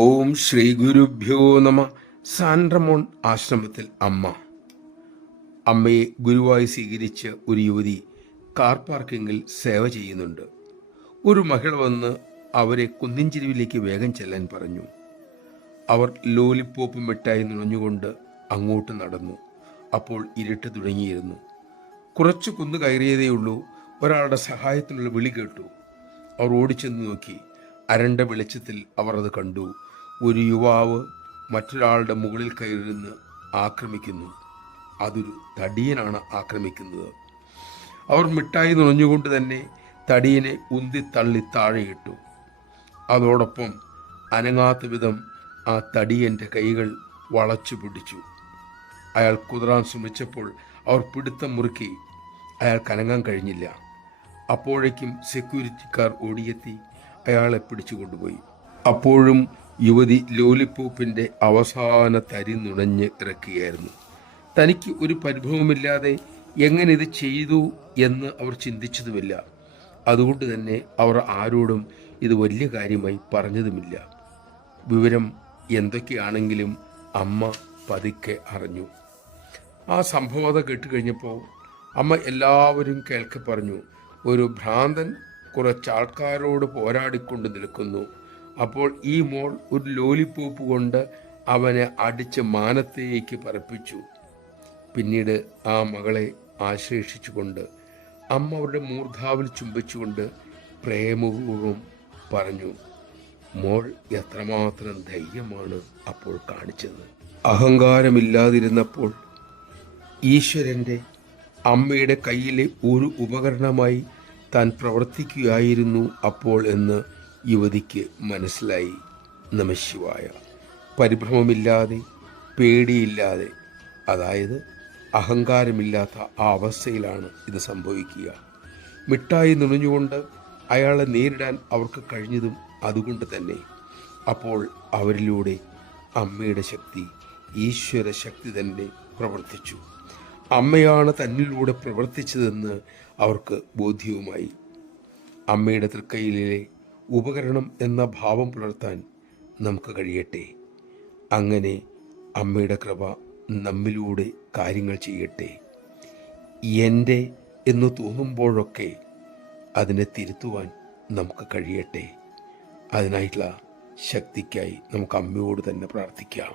ഓം ശ്രീ ഗുരുഭ്യോ നമ. സാൻഡ്രമോൺ ആശ്രമത്തിൽ അമ്മയെ ഗുരുവായി സ്വീകരിച്ച ഒരു യുവതി കാർ പാർക്കിങ്ങിൽ സേവ ചെയ്യുന്നുണ്ട്. ഒരു മഹിള വന്ന് അവരെ കുന്നിൻചെരുവിലേക്ക് വേഗം ചെല്ലാൻ പറഞ്ഞു. അവർ ലോലിപ്പോപ്പ് മിഠായി നുണഞ്ഞുകൊണ്ട് അങ്ങോട്ട് നടന്നു. അപ്പോൾ ഇരുട്ട് തുടങ്ങിയിരുന്നു. കുറച്ചു കുന്നു കയറിയതേയുള്ളൂ. ഒരാളുടെ സഹായത്തിനുള്ള വിളി കേട്ടു. അവർ ഓടിച്ചെന്ന് നോക്കി. അരണ്ട വെളിച്ചത്തിൽ അവർ അത് കണ്ടു. ഒരു യുവാവ് മറ്റൊരാളുടെ മുകളിൽ കയറിയിരുന്ന് ആക്രമിക്കുന്നു. അതൊരു തടിയനാണ് ആക്രമിക്കുന്നത്. അവർ മിഠായി നുണഞ്ഞുകൊണ്ട് തന്നെ തടിയനെ ഉന്തിത്തള്ളി താഴെയിട്ടു. അതോടൊപ്പം അനങ്ങാത്ത വിധം ആ തടിയൻ്റെ കൈകൾ വളച്ചു പിടിച്ചു. അയാൾ കുതിരാൻ ശ്രമിച്ചപ്പോൾ അവർ പിടുത്തം മുറുക്കി. അയാൾക്ക് അനങ്ങാൻ കഴിഞ്ഞില്ല. അപ്പോഴേക്കും സെക്യൂരിറ്റിക്കാർ ഓടിയെത്തി അയാളെ പിടിച്ചു കൊണ്ടുപോയി. അപ്പോഴും യുവതി ലോലിപ്പോപ്പിൻ്റെ അവസാന തരി നുണഞ്ഞ് ഇറക്കുകയായിരുന്നു. തനിക്ക് ഒരു പരിഭവമില്ലാതെ എങ്ങനെ ഇത് ചെയ്തു എന്ന് അവർ ചിന്തിച്ചതുമില്ല. അതുകൊണ്ട് തന്നെ അവർ ആരോടും ഇത് വലിയ കാര്യമായി പറഞ്ഞതുമില്ല. വിവരം എന്തൊക്കെയാണെങ്കിലും അമ്മ പതുക്കെ അറിഞ്ഞു. ആ സംഭവത കേട്ടുകഴിഞ്ഞപ്പോൾ അമ്മ എല്ലാവരും കേൾക്കെ പറഞ്ഞു, ഒരു ഭ്രാന്തൻ കുറച്ചാൾക്കാരോട് പോരാടിക്കൊണ്ട് നിൽക്കുന്നു. അപ്പോൾ ഈ മോൾ ഒരു ലോലിപ്പോപ്പ് കൊണ്ട് അവനെ അടിച്ച് മാനത്തേക്ക് പറപ്പിച്ചു. പിന്നീട് ആ മകളെ ആശ്ലേഷിച്ചുകൊണ്ട് അമ്മ അവരുടെ മൂർധാവിൽ ചുംബിച്ചുകൊണ്ട് പ്രേമപൂർവ്വം പറഞ്ഞു, മോൾ എത്രമാത്രം ധൈര്യമാണ് അപ്പോൾ കാണിച്ചത്. അഹങ്കാരമില്ലാതിരുന്നപ്പോൾ ഈശ്വരൻ്റെ അമ്മയുടെ കയ്യിലെ ഒരു ഉപകരണമായി താൻ പ്രവർത്തിക്കുകയായിരുന്നു അപ്പോൾ എന്ന് യുവതിക്ക് മനസ്സിലായി. നമഃശിവായ. പരിഭ്രമമില്ലാതെ, പേടിയില്ലാതെ, അതായത് അഹങ്കാരമില്ലാത്ത ആ അവസ്ഥയിലാണ് ഇത് സംഭവിക്കുക. മിഠായി നുണഞ്ഞുകൊണ്ട് അയാളെ നേരിടാൻ അവർക്ക് കഴിഞ്ഞതും അതുകൊണ്ട് തന്നെ. അപ്പോൾ അവരിലൂടെ അമ്മയുടെ ശക്തി, ഈശ്വര ശക്തി തന്നെ പ്രവർത്തിച്ചു. അമ്മയാണ് തന്നിലൂടെ പ്രവർത്തിച്ചതെന്ന് അവർക്ക് ബോധ്യവുമായി. അമ്മയുടെ തൃക്കൈയിലെ ഉപകരണം എന്ന ഭാവം പുലർത്താൻ നമുക്ക് കഴിയട്ടെ. അങ്ങനെ അമ്മയുടെ കൃപ നമ്മിലൂടെ കാര്യങ്ങൾ ചെയ്യട്ടെ. എൻ്റെ എന്ന് തോന്നുമ്പോഴൊക്കെ അതിനെ തിരുത്തുവാൻ നമുക്ക് കഴിയട്ടെ. അതിനായിട്ടുള്ള ശക്തിക്കായി നമുക്ക് അമ്മയോട് തന്നെ പ്രാർത്ഥിക്കാം.